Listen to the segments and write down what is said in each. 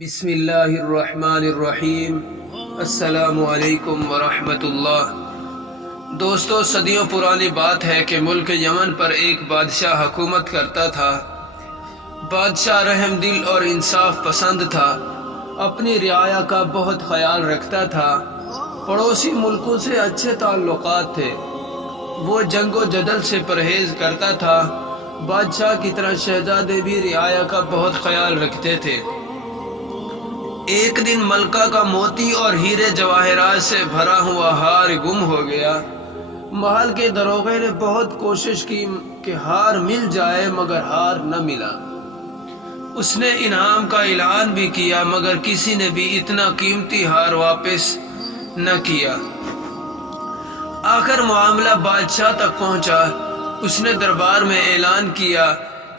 بسم اللہ الرحمن الرحیم۔ السلام علیکم ورحمۃ اللہ۔ دوستو، صدیوں پرانی بات ہے کہ ملک یمن پر ایک بادشاہ حکومت کرتا تھا۔ بادشاہ رحم دل اور انصاف پسند تھا، اپنی رعایا کا بہت خیال رکھتا تھا، پڑوسی ملکوں سے اچھے تعلقات تھے، وہ جنگ و جدل سے پرہیز کرتا تھا۔ بادشاہ کی طرح شہزادے بھی رعایا کا بہت خیال رکھتے تھے۔ ایک دن ملکہ کا موتی اور ہیرے جواہرات سے بھرا ہوا ہار گم ہو گیا۔ محل کے دروغے نے بہت کوشش کی کہ ہار مل جائے، مگر ہار نہ ملا۔ اس نے انعام کا اعلان بھی کیا، مگر کسی نے بھی اتنا قیمتی ہار واپس نہ کیا۔ آخر معاملہ بادشاہ تک پہنچا۔ اس نے دربار میں اعلان کیا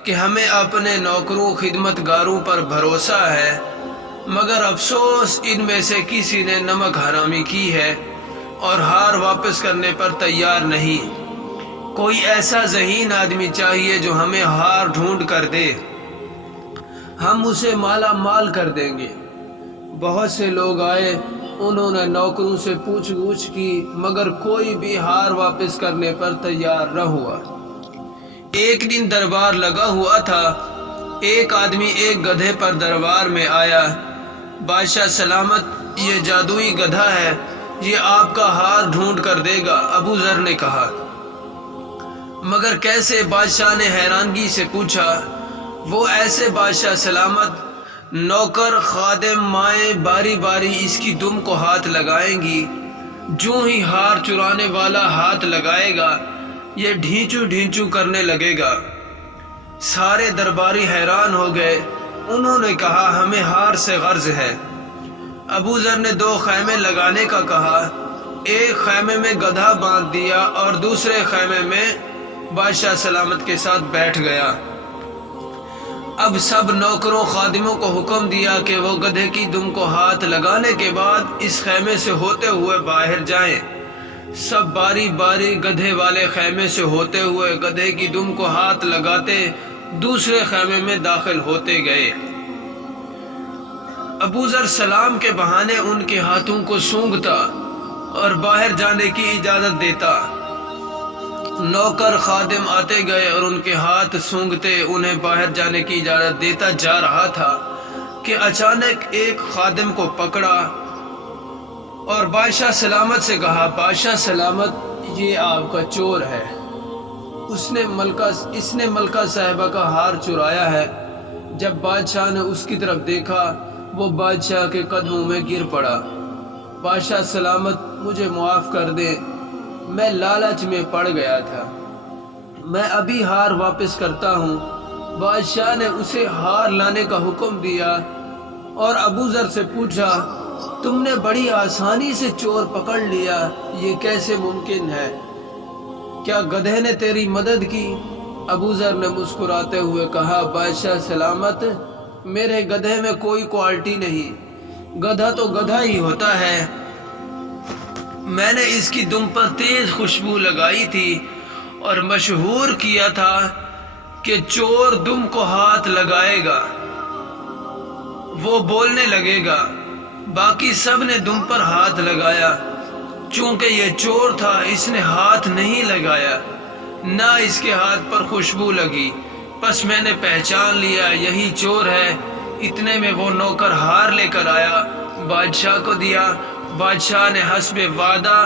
کہ ہمیں اپنے نوکروں خدمتگاروں پر بھروسہ ہے، مگر افسوس ان میں سے کسی نے نمک حرامی کی ہے اور ہار واپس کرنے پر تیار نہیں۔ کوئی ایسا ذہین آدمی چاہیے جو ہمیں ہار ڈھونڈ کر دے، ہم اسے مالا مال کر دیں گے۔ بہت سے لوگ آئے، انہوں نے نوکروں سے پوچھ گچھ کی، مگر کوئی بھی ہار واپس کرنے پر تیار نہ ہوا۔ ایک دن دربار لگا ہوا تھا۔ ایک آدمی ایک گدھے پر دربار میں آیا۔ بادشاہ سلامت، یہ جادوئی گدھا ہے، یہ آپ کا ہار ڈھونڈ کر دے گا، ابو ذر نے کہا۔ مگر کیسے؟ بادشاہ نے حیرانگی سے پوچھا۔ وہ ایسے بادشاہ سلامت، نوکر خادم مائیں باری باری اس کی دم کو ہاتھ لگائیں گی، جو ہی ہار چرانے والا ہاتھ لگائے گا یہ ڈھینچو ڈھینچو کرنے لگے گا۔ سارے درباری حیران ہو گئے۔ انہوں نے کہا، ہمیں ہار سے غرض ہے۔ ابو ذر نے 2 خیمے لگانے کا کہا۔ ایک خیمے میں گدھا باندھ دیا اور دوسرے خیمے میں بادشاہ سلامت کے ساتھ بیٹھ گیا۔ اب سب نوکروں خادموں کو حکم دیا کہ وہ گدھے کی دم کو ہاتھ لگانے کے بعد اس خیمے سے ہوتے ہوئے باہر جائیں۔ سب باری باری گدھے والے خیمے سے ہوتے ہوئے گدھے کی دم کو ہاتھ لگاتے دوسرے خیمے میں داخل ہوتے گئے۔ ابو ذر سلام کے بہانے ان کے ہاتھوں کو سونگھتا اور باہر جانے کی اجازت دیتا۔ نوکر خادم آتے گئے اور ان کے ہاتھ سونگھتے انہیں باہر جانے کی اجازت دیتا جا رہا تھا کہ اچانک ایک خادم کو پکڑا اور بادشاہ سلامت سے کہا، بادشاہ سلامت، یہ آپ کا چور ہے، اس نے ملکہ صاحبہ کا ہار چرایا ہے۔ جب بادشاہ نے اس کی طرف دیکھا، وہ بادشاہ کے قدموں میں گر پڑا۔ بادشاہ سلامت، مجھے معاف کر دیں، میں لالچ میں پڑ گیا تھا، میں ابھی ہار واپس کرتا ہوں۔ بادشاہ نے اسے ہار لانے کا حکم دیا اور ابو ذر سے پوچھا، تم نے بڑی آسانی سے چور پکڑ لیا، یہ کیسے ممکن ہے؟ کیا گدھے نے تیری مدد کی؟ ابو ذر نے مسکراتے ہوئے کہا، بادشاہ سلامت، میرے گدھے میں کوئی کوالٹی نہیں، گدھا تو گدھا ہی ہوتا ہے۔ میں نے اس کی دم پر تیز خوشبو لگائی تھی اور مشہور کیا تھا کہ چور دم کو ہاتھ لگائے گا وہ بولنے لگے گا۔ باقی سب نے دم پر ہاتھ لگایا، چونکہ یہ چور تھا اس نے ہاتھ نہیں لگایا، نہ اس کے ہاتھ پر خوشبو لگی، بس میں نے پہچان لیا یہی چور ہے۔ اتنے میں وہ نوکر ہار لے کر آیا، بادشاہ کو دیا۔ بادشاہ نے حسب وعدہ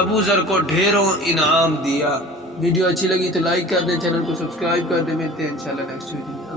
ابو ذر کو ڈھیروں انعام دیا۔ ویڈیو اچھی لگی تو لائک کر دیں، چینل کو سبسکرائب کر دیں۔ ملتے ہیں انشاءاللہ نیکسٹ ویڈیو میں۔